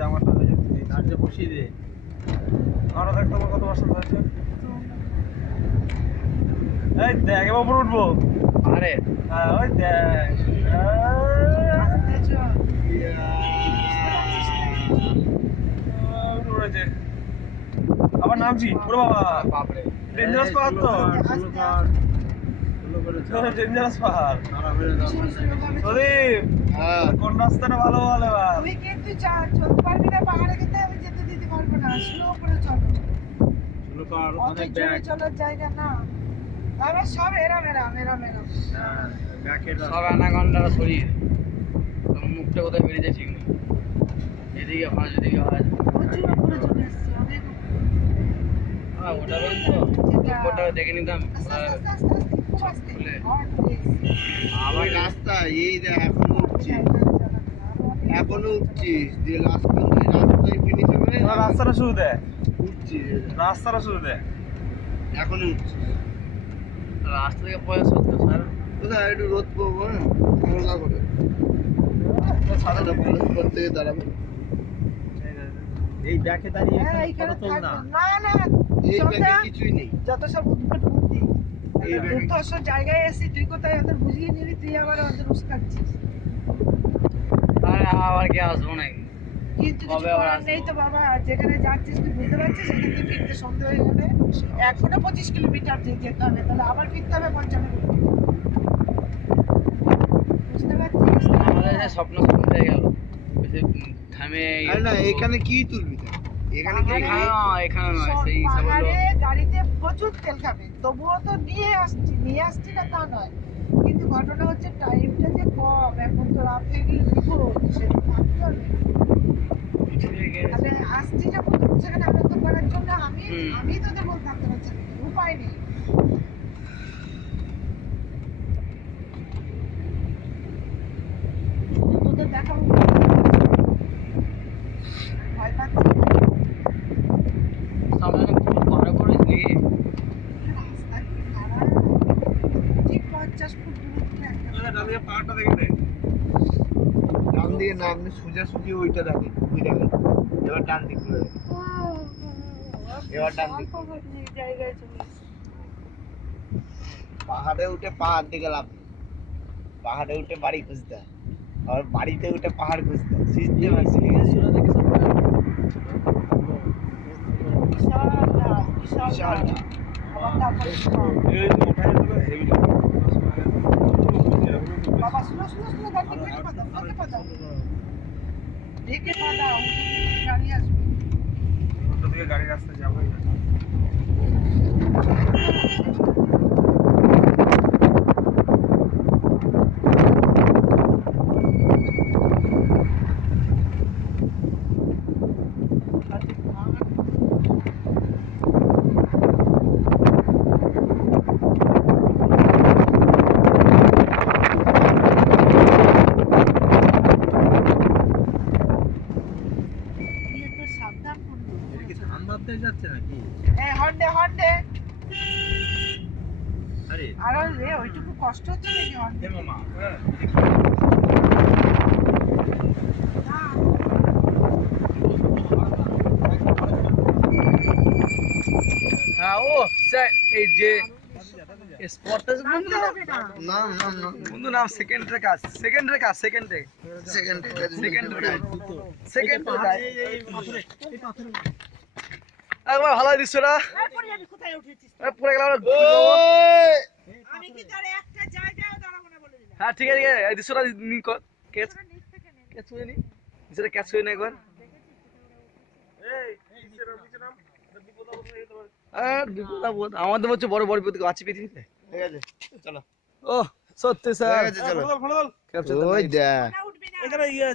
জামাটা চার্জে বসিয়ে দে। আমরা দেখ তোমার কত বছর হয়েছে। এই দেখ এবার উপরে উঠবো। আরে হ্যাঁ ওই দেখ উড়েছে আবার নামছি। ওরে বাবা বাপরে ডেঞ্জারাস পাহাড় তো, ডেঞ্জারাস পাহাড়। প্রদীপ কোন রাস্তাটা ভালো বলে এবার? তুই কিন্তু চলতে পারবি না পাহাড়ে, কিন্তু আমি যেতে দিতে পারবো না। স্লো করে চলো, অত জোরে চলার জায়গা না। তবে সব এরাম এরাম এরাম এরাম। সব অ্যানাকন্ডারা সরিয়ে তোমার মুখটা কোথায় বেরিয়ে যায় ঠিক নেই। এদিকে ফাঁস এদিকে আওয়াজ। প্রচুর উপরে চলে এসছে অনেক। হ্যাঁ ওটাবেন তো ওটা দেখে নিতাম। আস্তে আস্তে আস্তে আস্তে খুব আস্তে। Hot place. আবার রাস্তা এই যে এখনো উঠছিস, এখনো উঠছিস যে লাস্ট পর্যন্ত রাস্তায় ফিনিশ হবে। এবার রাস্তাটা শুরু দেয়, উঠছিস রাস্তাটা শুরু দেয়। এখনো উঠছিস। রাস্তা থেকে পয়সা সত্য স্যার। কোথায় একটু রোদ পাবো না হালকা করে ছাদটা পরস্পর থেকে দাঁড়াবে। এই ব্যাকে দাঁড়িয়ে হ্যাঁ, ফটো এইখানে তোল না। থাকবে। না না এই চল ব্যাগে না। কিছুই নেই। যত সব উদ্ভট বুদ্ধি। এই ব্যাগে দুর্ধর্ষ জায়গায় এসে তুই কোথায় ওদের বুঝিয়ে নিবি, তুই আবার ওদের উস্কাচ্ছিস। আরে আবার কি আসবো নাকি? কিন্তু কিছু কবে আবার করার আসবো? নেই তো বাবা। যেখানে যাচ্ছিস তুই বুঝতে পারছিস, সেখান থেকে ফিরতে সন্ধ্যা হয়ে গেলে এখনো 25 কিলোমিটার যেতে হবে, তাহলে আবার ফিরতে হবে 55 কিলোমিটার। বুঝতে পারছিস? আমাদের যে স্বপ্ন স্বপ্ন হয়ে গেল বেশি থামে। আরে না এখানে কি তুলবি তা? এখানে কি এখানে নয়, এখানে নয়, সব সেই হিসাবে হলো। পাহাড়ে গাড়িতে প্রচুর তেল খাবে, তবুও তো নিয়ে আসছি না তা নয়। কিন্তু ঘটনা হচ্ছে টাইমটা যে কম, এখন তো রাত হয়ে গেলে বিপদ, সেটা ভাবতে হবে। তাহলে আসছি যখন সেখানে আনন্দ করার জন্য আমি তোদের বলতে থাকতে পারছি না, উপায় নেই। তোদের দেখাবো ভয় পাচ্ছি। সামনে খুব বড় করে দিয়ে রাস্তা কি খারাপ, ঠিক 50 ফুট দূর থেকে একটা দাঁড়িয়ে পাহাড়টা দেখে নে। ডান দিকে না আপনি সোজাসুজি ওইটা দেখেন, ওই দেখেন। এবার ডান দিক করে দেখেন। এবার ডান দিক। জায়গায় চলে এসেছি। পাহাড়ে উঠে পাহাড় দিকে লাভ নেই। পাহাড়ে উঠে বাড়ি খুঁজতে হয়, আর বাড়িতে উঠে পাহাড় খুঁজতে হয়। সিস্টেম আছে। বিশাল বিশাল। আবার তারপরে এই ওঠাই হলো হেভি লাগে। বাবা শুনো শুনো শুনো, গাড়ি ব্রেকে পাতাও, ব্রেকে পাতাও, ব্রেকে পাতাও, গাড়ি আসবে। ওটা থেকে গাড়ি রাস্তা যাবোই না। তুই একটু সাবধান করবি। এটা কি ধান ভাবতে যাচ্ছে নাকি? এই হর্ন দে, হর্ন দে। আরে আর রে ওইটুকু কষ্ট হচ্ছে নাকি হর্ন হে দে? মামা হ্যাঁ না, হ্যাঁ ও স্যার এই যে স্পটটা নামতে হবে না। না না না বন্ধু নাম সেকেন্ডের কাজ সেকেন্ডের সেকেন্ডে সেকেন্ডের কাজ একবার ভালো দৃশ্যটা এই পড়ে যাবি, কোথায় উঠেছিস? পড়ে গেলাম। আমি কি তোর একটা জায়গায় দাঁড়াবো না বলে দিলাম। হ্যাঁ ঠিক আছে এই দৃশ্যটা ক্যাচ তোরা নিচ থেকে নে। ক্যাচ করে নি দৃশ্যটা ক্যাচ করে নি একবার। এই নিচে নাম বিপদ আপদ হয়ে যেতে পারে। আর বিপদ আপদ আমাদের হচ্ছে বড় বড় বিপদ আছে পৃথিবীতে। ঠিক আছে চলো। ও সত্যি স্যার ঠিক আছে চলো। ফটো তোল ক্যাপচার ওই দেখ না উঠবি না। এখানে ইয়ে